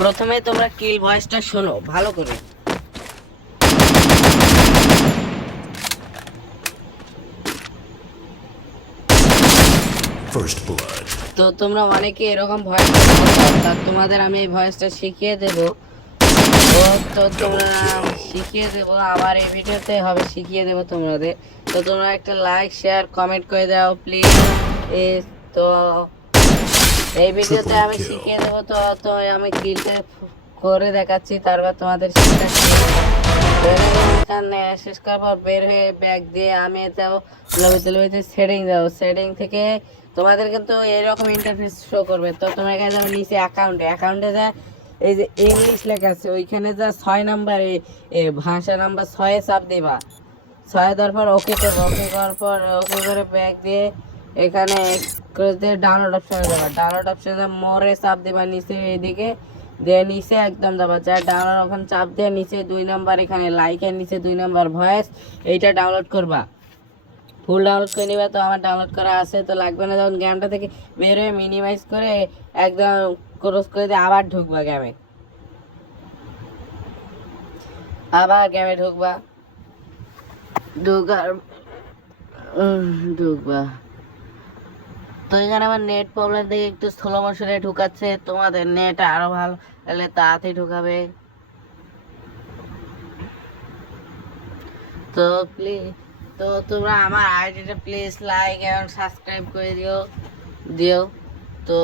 প্রথমে তোমরা কিল ভয়েসটা শোনো ভালো করে। First blood. তো তোমরা অনেকে এরকম ভয়েস, তোমাদের আমি এই ভয়েসটা শিখিয়ে দেব। তো তোমরা শিখিয়ে দেবো, আবার এই ভিডিওতে হবে শিখিয়ে দেবো তোমাদের। তো তোমরা একটা লাইক শেয়ার কমেন্ট করে দাও প্লিজ। তো এই ভিডিওতে আমি শিখিয়ে দেবো। তো তো আমি কিলটা করে দেখাচ্ছি, তারপর তোমাদের শেখাচ্ছি। এখানে শেষ করার পর বের হয়ে ব্যাগ দিয়ে আমি যাবো লবিতে সেটিং যাবো। সেটিং থেকে তোমাদের কিন্তু এরকম ইন্টারফেস শো করবে। তো তোমরা এখানে যাবে নিচে অ্যাকাউন্টে যা, এই যে ইংলিশ লেখা আছে ওইখানে যা 6 নাম্বারে ভাষা নাম্বার 6 চাপ দেবা। 6 দেওয়ার পর ওকে করবো। ওকে করার পর ওকে করে ব্যাগ দিয়ে এখানে ডাউনলোড অপশনে যাবা। ডাউনলোড অপশনে মোরে চাপ দেবা নিচে এইদিকে দিয়ে নিচে একদম যাবা। যা ডাউনলোড ওখানে চাপ দিয়ে নিচে 2 নাম্বার এখানে লাইকের নিচে 2 নাম্বার ভয়েস, এইটা ডাউনলোড করবা। ফুল ডাউনলোড করে নিবা। তো আমার ডাউনলোড করা আছে, তো লাগবে না। যখন গেমটা থেকে বের হয়ে মিনিমাইজ করে একদম ক্রস করে দিয়ে আবার ঢুকবা গেমে। আবার গেমে ঢুকবা। ঢুকবা। তো এখানে আমার নেট প্রবলেম দেখে একটু স্লো মোশনে ঢুকাচ্ছে। তোমাদের নেট আরো ভালো হলে তাড়াতাড়ি ঢুকাবে। তো প্লিজ, তো তোমরা আমার আইডিটা প্লিজ লাইক এবং সাবস্ক্রাইব করে দিও। তো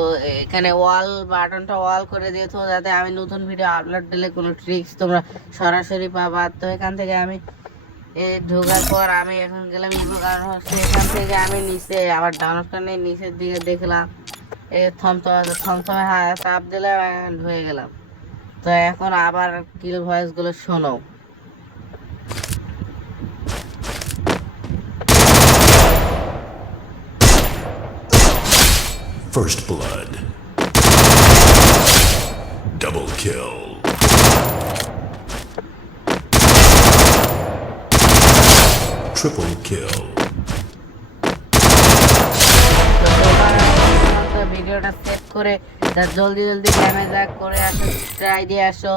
এখানে ওয়াল বাটনটা অল করে দিও, তো যাতে আমি নতুন ভিডিও আপলোড দিলে কোনো ট্রিক্স তোমরা সরাসরি পাবা। তো এখান থেকে আমি ঢোকার পর আমি এখন গেলাম ইভো, কারণ হচ্ছে এখান থেকে আমি নিচে আবার ডাউনলোড করে নিচের দিকে দেখলাম থমথমে চাপ দিলাম, এখন হয়ে গেলাম। তো এখন আবার কিল ভয়েসগুলো শোনো। First blood. Double kill. Triple kill. ভিডিওটা সেভ করে জলদি জলদি গেমে যা করে আসো, ট্রাই দিয়ে আসো।